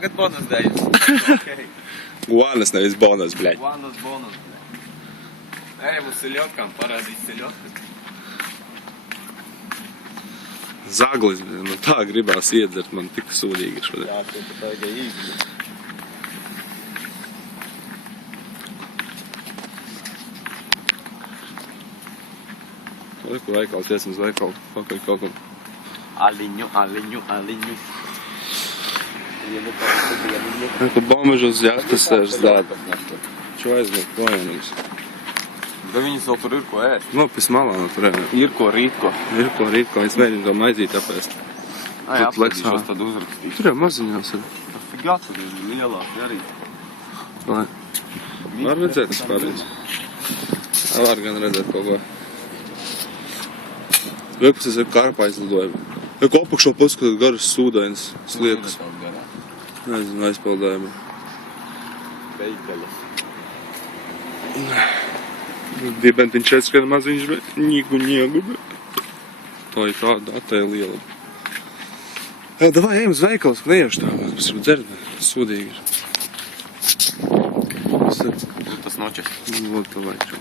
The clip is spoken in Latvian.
Tagad bonus dēļas. Okay. Guanas, nevis bonus, bļaļ. Bonus, bļaļ. Ejam uz ceļotkām, parādīt ceļotkas. Zaglis, nu tā gribās iedzert, man tik sūdīgi šodien. Jā, tu tagad īsti. Liku veikals, iesim uz veikalu, pakaļ kaut kam. Aliņu. Liku bombežu uz jahtas sēž zdāt. Čo aizmēt projām. Da viņas vēl tur ir ko ēst. Nu, pēc malā no turēm. Ir ko rīt ko. Es mēģinu to maizīt apēst. Ai, apskatīšos tad uzrakstīšu. Tur jau maziņās ir. Figā, tur ir lielāk arī. Vai? Var redzēt, tas pārējais. Var gan redzēt kaut ko. Liekas, tas ir karpa aizlidojumi. Lieku apakšo paskatāt garas sūdainas sliekas. Nezinu, aizpildējumi. Beikaļas. Diebentiņš aizskan maziņš, bet niegu. Tā ir tāda, tā ir liela. Jā, davai, ejam uz veikalas, neiešu tā, mēs varam dzert, sūdīgi ir. Tas nočes. Nu, davai, čau.